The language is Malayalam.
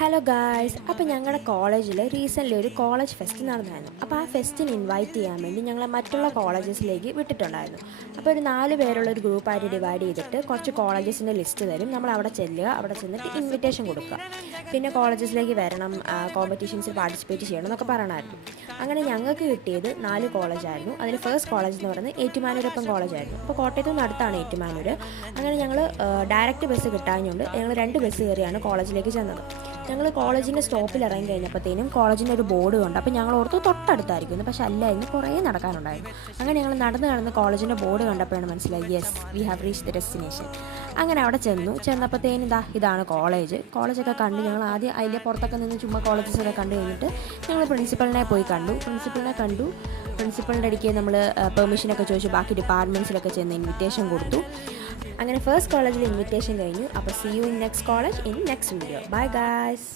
ഹലോ ഗായ്സ്, അപ്പോൾ ഞങ്ങളുടെ കോളേജിൽ റീസെൻ്റ്ലി ഒരു കോളേജ് ഫെസ്റ്റ് നടന്നായിരുന്നു. അപ്പോൾ ആ ഫെസ്റ്റിന് ഇൻവൈറ്റ് ചെയ്യാൻ വേണ്ടി ഞങ്ങളെ മറ്റുള്ള കോളേജസിലേക്ക് വിട്ടിട്ടുണ്ടായിരുന്നു. അപ്പോൾ ഒരു 4 പേരുള്ള ഒരു ഗ്രൂപ്പായിട്ട് ഡിവൈഡ് ചെയ്തിട്ട് കുറച്ച് കോളേജസിൻ്റെ ലിസ്റ്റ് തരും. നമ്മൾ അവിടെ ചെല്ലുക, അവിടെ ചെന്നിട്ട് ഇൻവിറ്റേഷൻ കൊടുക്കുക. പിന്നെ കോളേജസിലേക്ക് വരണം, കോമ്പറ്റീഷൻസിൽ പാർട്ടിസിപ്പേറ്റ് ചെയ്യണം എന്നൊക്കെ പറയണമായിരുന്നു. അങ്ങനെ ഞങ്ങൾക്ക് കിട്ടിയത് 4 കോളേജായിരുന്നു. അതിൽ ഫസ്റ്റ് കോളേജ് എന്ന് പറയുന്നത് ഏറ്റുമാനൂരപ്പം കോളേജായിരുന്നു. അപ്പോൾ കോട്ടയത്തു നിന്ന് അടുത്താണ് ഏറ്റുമാനൂർ. അങ്ങനെ ഞങ്ങൾ ഡയറക്റ്റ് ബസ് കിട്ടാഞ്ഞുകൊണ്ട് ഞങ്ങൾ 2 ബസ് കയറിയാണ് കോളേജിലേക്ക് ചെന്നത്. ഞങ്ങൾ കോളേജിൻ്റെ സ്റ്റോപ്പിൽ ഇറങ്ങി കഴിഞ്ഞപ്പോഴത്തേനും കോളേജിൻ്റെ ഒരു ബോർഡ് കണ്ടു. അപ്പോൾ ഞങ്ങൾ ഓർത്ത് തൊട്ടടുത്തായിരിക്കുന്നു, പക്ഷെ അല്ലായിരുന്നു, കുറേ നടക്കാനുണ്ടായിരുന്നു. അങ്ങനെ ഞങ്ങൾ നടന്ന് കോളേജിൻ്റെ ബോർഡ് കണ്ടപ്പോഴാണ് മനസ്സിലായി, yes, we have reach the destination. അങ്ങനെ അവിടെ ചെന്നപ്പോഴത്തേനും ഇതാണ് കോളേജൊക്കെ കണ്ട് ഞങ്ങൾ ആദ്യം അതിൻ്റെ പുറത്തൊക്കെ നിന്ന് ചുമ്മാ കോളേജസൊക്കെ കണ്ടു കഴിഞ്ഞിട്ട് ഞങ്ങൾ പ്രിൻസിപ്പളിനെ കണ്ടു. പ്രിൻസിപ്പളിൻ്റെ അടുക്ക് നമ്മൾ പെർമിഷനൊക്കെ ചോദിച്ചു, ബാക്കി ഡിപ്പാർട്ട്മെൻറ്റ്സിലൊക്കെ ചെന്ന് ഇൻവിറ്റേഷൻ കൊടുത്തു. അങ്ങനെ ഫസ്റ്റ് കോളേജിൽ ഇൻവിറ്റേഷൻ കഴിഞ്ഞു. അപ്പോൾ see you in next college in next video. Bye guys.